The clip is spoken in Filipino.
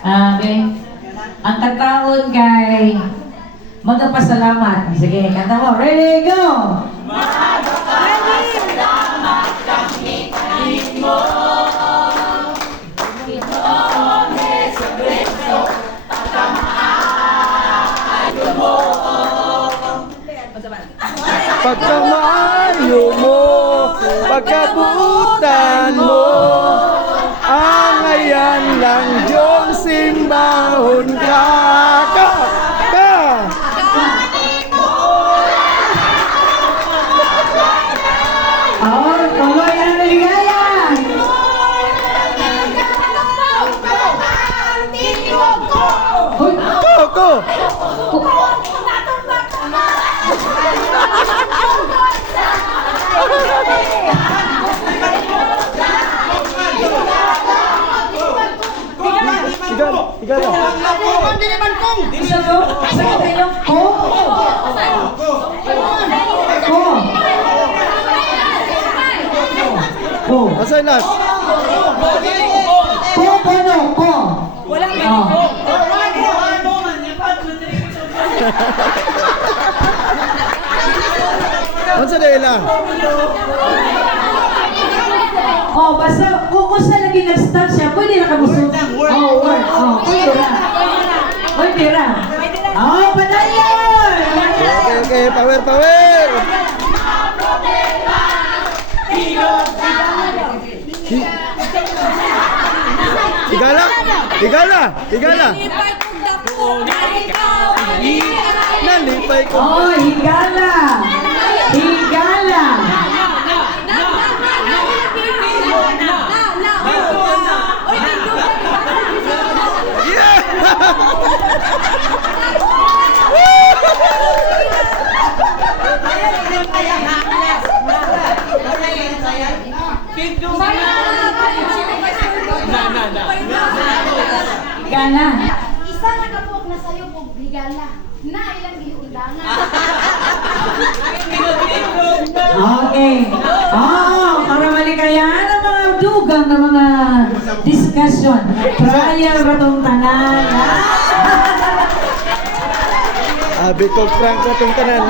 Okay. Ang kataon kay magpasalamat. Sige, kanta mo. Ready, go! Magpasalamat kami kanin mo. Pinoon Jesucristo, pagkamaayo mo. Pagkamaayo mo, pagkabuutan mo, ang ayan lang Diyong simbahon ka. Oh, tuloy ang ligaya! Hoy! Go! Igala. Isa to? Sakit kayo? Ko? Ko? Ko? Asan last? Ko, no, ko. Walang ko. Ano sa dela? Oh, basta kung sa lagi nag-start siya, pwede na kabusog. Oh, word. Oh, pwede na. Pwede na. Oh, padayon! Okay. Power! Igala! Nalipay ko. Oh, higala! Higala! Gana. Isa na kapok na sa'yo kung higala na ilang giundangan. Okay. Oh, para malikayan ang mga dugang na mga discussion. Trial ratong tanan. Abi ko prank sa tong tanan.